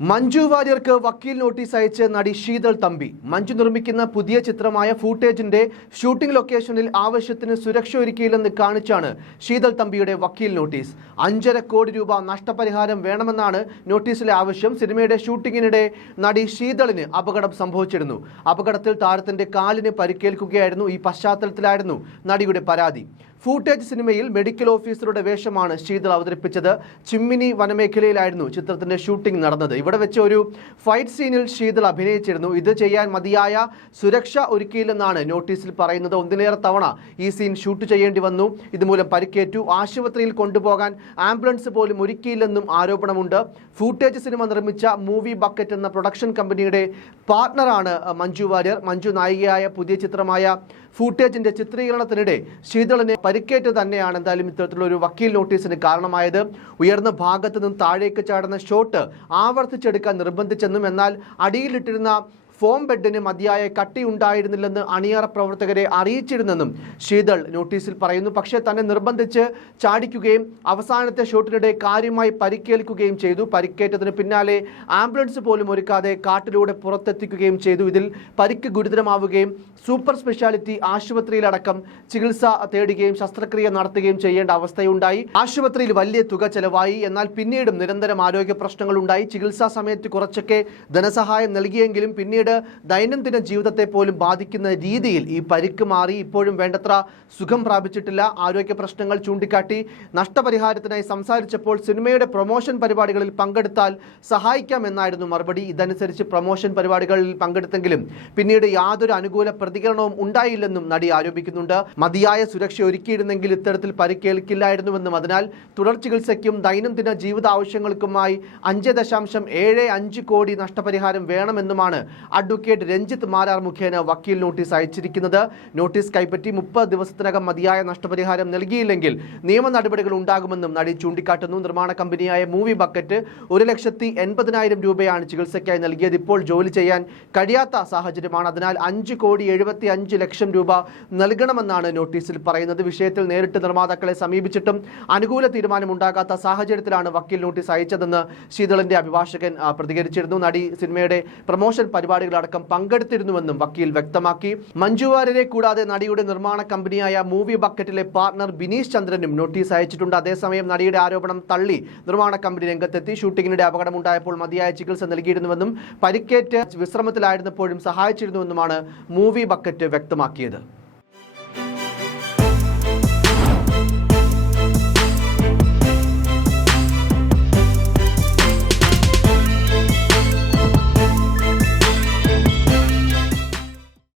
മഞ്ജു വാര്യർക്ക് വക്കീൽ നോട്ടീസ് അയച്ച് നടി ശീതൾ തമ്പി. മഞ്ജു നിർമ്മിക്കുന്ന പുതിയ ചിത്രമായ ഫൂട്ടേജിന്റെ ഷൂട്ടിംഗ് ലൊക്കേഷനിൽ ആവശ്യത്തിന് സുരക്ഷ ഒരുക്കിയില്ലെന്ന് കാണിച്ചാണ് ശീതൾ തമ്പിയുടെ വക്കീൽ നോട്ടീസ്. അഞ്ചര കോടി രൂപ നഷ്ടപരിഹാരം വേണമെന്നാണ് നോട്ടീസിലെ ആവശ്യം. സിനിമയുടെ ഷൂട്ടിങ്ങിനിടെ നടി ശീതളിന് അപകടം സംഭവിച്ചിരുന്നു. അപകടത്തിൽ താരത്തിന്റെ കാലിന് പരിക്കേൽക്കുകയായിരുന്നു. ഈ പശ്ചാത്തലത്തിലായിരുന്നു നടിയുടെ പരാതി. ഫൂട്ടേജ് സിനിമയിൽ മെഡിക്കൽ ഓഫീസറുടെ വേഷമാണ് ശീതൾ അവതരിപ്പിച്ചത്. ചിമ്മിനി വനമേഖലയിലായിരുന്നു ചിത്രത്തിന്റെ ഷൂട്ടിംഗ് നടന്നത്. ഇവിടെ വെച്ച് ഒരു ഫൈറ്റ് സീനിൽ ശീതൾ അഭിനയിച്ചിരുന്നു. ഇത് ചെയ്യാൻ മതിയായ സുരക്ഷ ഒരുക്കിയില്ലെന്നാണ് നോട്ടീസിൽ പറയുന്നത്. ഒന്നിലേറെ തവണ ഈ സീൻ ഷൂട്ട് ചെയ്യേണ്ടി വന്നു. ഇതുമൂലം പരിക്കേറ്റു. ആശുപത്രിയിൽ കൊണ്ടുപോകാൻ ആംബുലൻസ് പോലും ഒരുക്കിയില്ലെന്നും ആരോപണമുണ്ട്. ഫൂട്ടേജ് സിനിമ നിർമ്മിച്ച മൂവി ബക്കറ്റ് എന്ന പ്രൊഡക്ഷൻ കമ്പനിയുടെ പാർട്ണറാണ് മഞ്ജു വാര്യർ. മഞ്ജു നായികയായ പുതിയ ചിത്രമായ ഫൂട്ടേജിന്റെ ചിത്രീകരണത്തിനിടെ ശീതളിനെ പരിക്കേറ്റ് തന്നെയാണ് എന്തായാലും ഇത്തരത്തിലുള്ള ഒരു വക്കീൽ നോട്ടീസിന് കാരണമായത്. ഉയർന്ന ഭാഗത്തു നിന്നും താഴേക്ക് ചാടുന്ന ഷോട്ട് ആവർത്തിച്ചെടുക്കാൻ നിർബന്ധിച്ചെന്നും എന്നാൽ അടിയിലിട്ടിരുന്ന ഫോം ബെഡിന് മതിയായ കട്ടി ഉണ്ടായിരുന്നില്ലെന്ന് അണിയറ പ്രവർത്തകരെ അറിയിച്ചിരുന്നെന്നും ശീതൾ നോട്ടീസിൽ പറയുന്നു. പക്ഷേ തന്നെ നിർബന്ധിച്ച് ചാടിക്കുകയും അവസാനത്തെ ഷോട്ടിനിടെ കാര്യമായി പരിക്കേൽക്കുകയും ചെയ്തു. പരിക്കേറ്റതിന് പിന്നാലെ ആംബുലൻസ് പോലും ഒരുക്കാതെ കാട്ടിലൂടെ പുറത്തെത്തിക്കുകയും ചെയ്തു. ഇതിൽ പരിക്ക് ഗുരുതരമാവുകയും സൂപ്പർ സ്പെഷ്യാലിറ്റി ആശുപത്രിയിലടക്കം ചികിത്സ തേടുകയും ശസ്ത്രക്രിയ നടത്തുകയും ചെയ്യേണ്ട അവസ്ഥയുണ്ടായി. ആശുപത്രിയിൽ വലിയ തുക ചെലവായി. എന്നാൽ പിന്നീടും നിരന്തരം ആരോഗ്യ പ്രശ്നങ്ങളുണ്ടായി. ചികിത്സാ സമയത്ത് കുറച്ചൊക്കെ ധനസഹായം നൽകിയെങ്കിലും പിന്നീട് ദൈനംദിന ജീവിതത്തെ പോലും ബാധിക്കുന്ന രീതിയിൽ ഈ പരിക്ക് മാറി ഇപ്പോഴും വേണ്ടത്ര സുഖം പ്രാപിച്ചിട്ടില്ല. ആരോഗ്യ പ്രശ്നങ്ങൾ ചൂണ്ടിക്കാട്ടി നഷ്ടപരിഹാരത്തിനായി സംസാരിച്ചപ്പോൾ സിനിമയുടെ പ്രൊമോഷൻ പരിപാടികളിൽ പങ്കെടുത്താൽ സഹായിക്കാമെന്നായിരുന്നു മറുപടി. ഇതനുസരിച്ച് പ്രൊമോഷൻ പരിപാടികളിൽ പങ്കെടുത്തെങ്കിലും പിന്നീട് യാതൊരു അനുകൂല പ്രതികരണവും ഉണ്ടായില്ലെന്നും നടി ആരോപിക്കുന്നുണ്ട്. മതിയായ സുരക്ഷ ഒരുക്കിയിരുന്നെങ്കിൽ ഇത്തരത്തിൽ പരിക്കേൽക്കില്ലായിരുന്നുവെന്നും. അതിനാൽ തുടർ ചികിത്സയ്ക്കും ദൈനംദിന ജീവിത ആവശ്യങ്ങൾക്കുമായി അഞ്ച് ദശാംശം ഏഴ് അഞ്ച് കോടി നഷ്ടപരിഹാരം വേണമെന്നുമാണ് അഡ്വക്കേറ്റ് രഞ്ജിത്ത് മാരാർ മുഖേന വക്കീൽ നോട്ടീസ് അയച്ചിരിക്കുന്നത്. നോട്ടീസ് കൈപ്പറ്റി മുപ്പത് ദിവസത്തിനകം മതിയായ നഷ്ടപരിഹാരം നൽകിയില്ലെങ്കിൽ നിയമ നടപടികൾ ഉണ്ടാകുമെന്നും നടി ചൂണ്ടിക്കാട്ടുന്നു. നിർമ്മാണ കമ്പനിയായ മൂവി ബക്കറ്റ് ഒരു ലക്ഷത്തി എൺപതിനായിരം രൂപയാണ് ചികിത്സയ്ക്കായി നൽകിയത്. ഇപ്പോൾ ജോലി ചെയ്യാൻ കഴിയാത്ത സാഹചര്യമാണ്. അതിനാൽ അഞ്ച് കോടി എഴുപത്തി അഞ്ച് ലക്ഷം രൂപ നൽകണമെന്നാണ് നോട്ടീസിൽ പറയുന്നത്. വിഷയത്തിൽ നേരിട്ട് നിർമ്മാതാക്കളെ സമീപിച്ചിട്ടും അനുകൂല തീരുമാനം ഉണ്ടാകാത്ത സാഹചര്യത്തിലാണ് വക്കീൽ നോട്ടീസ് അയച്ചതെന്ന് ശീതളിന്റെ അഭിഭാഷകൻ പ്രതികരിച്ചിരുന്നു. നടി സിനിമയുടെ പ്രൊമോഷൻ പരിപാടികളടക്കം പങ്കെടുത്തിരുന്നുവെന്നും വക്കീൽ വ്യക്തമാക്കി. മഞ്ജു വാര്യരെ കൂടാതെ നടിയുടെ നിർമ്മാണ കമ്പനിയായ മൂവി ബക്കറ്റിലെ പാർട്ണർ ബിനീഷ് ചന്ദ്രനും നോട്ടീസ് അയച്ചിട്ടുണ്ട്. അതേസമയം നടിയുടെ ആരോപണം തള്ളി നിർമ്മാണ കമ്പനി രംഗത്തെത്തി. ഷൂട്ടിങ്ങിനിടെ അപകടമുണ്ടായപ്പോൾ മതിയായ ചികിത്സ നൽകിയിരുന്നുവെന്നും പരിക്കേറ്റ് വിശ്രമത്തിലായിരുന്നപ്പോഴും സഹായിച്ചിരുന്നുവെന്നുമാണ് മൂവി ബക്കറ്റ് വ്യക്തമാക്കിയത്.